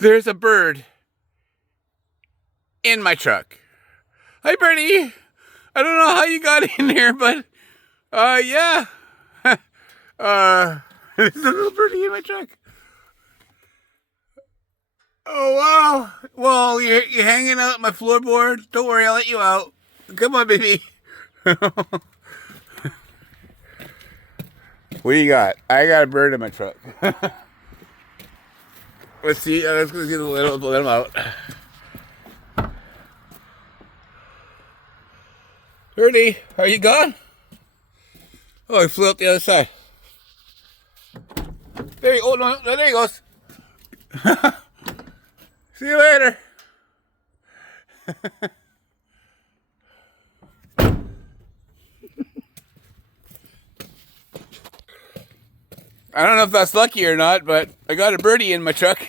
There's a bird in my truck. Hi, birdie. I don't know how you got in there, but yeah. There's a little birdie in my truck. Oh wow. Well, you're hanging out at my floorboard. Don't worry, I'll let you out. Come on, baby. What do you got? I got a bird in my truck. Let's see. Let's go get let him out. Birdie, are you gone? Oh, he flew out the other side. There you go. Oh, no, there he goes. See you later. I don't know if that's lucky or not, but I got a birdie in my truck.